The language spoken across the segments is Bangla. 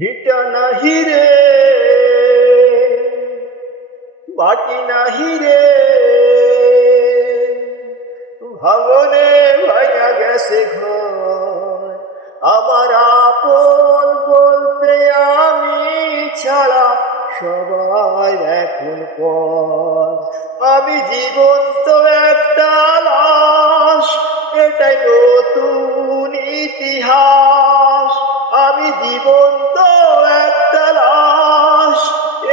হিটা নাহি রে, বাটি নাহি রে, ভাঙনে ভাঙা গেছে ঘর। আমার আপন বলতে আমি ছাড়া সবাই এখন পর। আমি জীবন্ত একটা লাশ, এটাই নতুন ইতিহাস। আমি জীবন্ত একটা লাশ,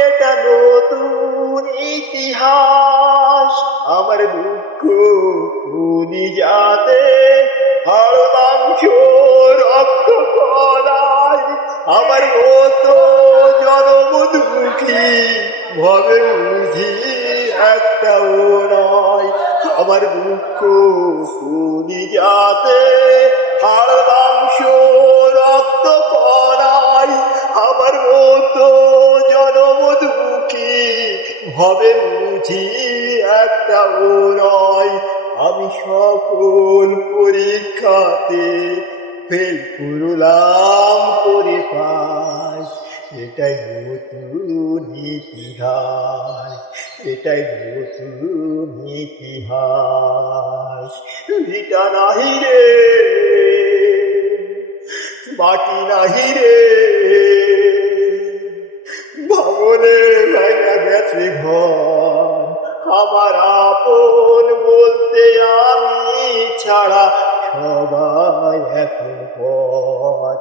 এটা নতুন ইতিহাস। আমার দুঃখ খুনি যাতে হাড় মাংস রক্ত করায়। আমার মতো জনম দুঃখী ভাবে বুঝি একটাও নয়। আমার দুঃখ খুনি যাতে হাড় মাংস রক্ত করায়। আমার মতো জনম দুঃখী ভাবে বুঝি একটাও নয়। আমি সকল পরীক্ষাতে ফেল করলাম করে পাস। এটাই নতুন ইতিহাস, এটাই নতুন ইতিহাস। ভিটা নাহি রে, মাটি নাহি রে, ভাঙনে ভাঙা গেছে ঘর। আমার আপন বলতে আমি ছাড়া সবাই এখন পর।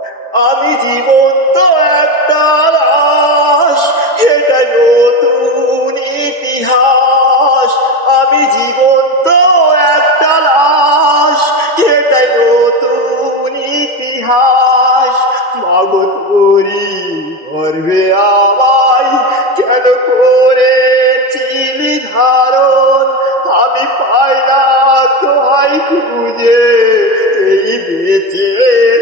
আমি জীবন্ত একটা লাশ, এটা নতুন ইতিহাস। আমি জীবন্ত একটা লাশ, এটা নতুন ইতিহাস। মাগো তোরি গর্বে আমায় কেন করেছিলি ধারণ? আমি পাই না তোমায় খুঁজে এই বেঁচে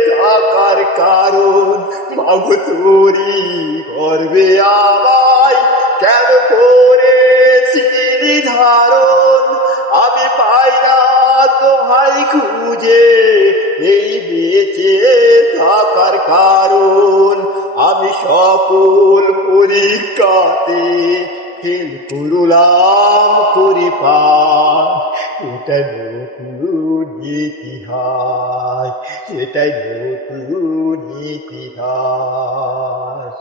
থাকার কারণ। মাগো তোরি গর্বে আমায় কেন করেছিলি ধারণ? আমি পাই না তোমায় খুঁজে এই বেঁচে থাকার কারণ। আমি সকল পরীক্ষাতে ফেল করলাম করে পাস। এটাই নতুন ইতিহাস, এটাই নতুন ইতিহাস।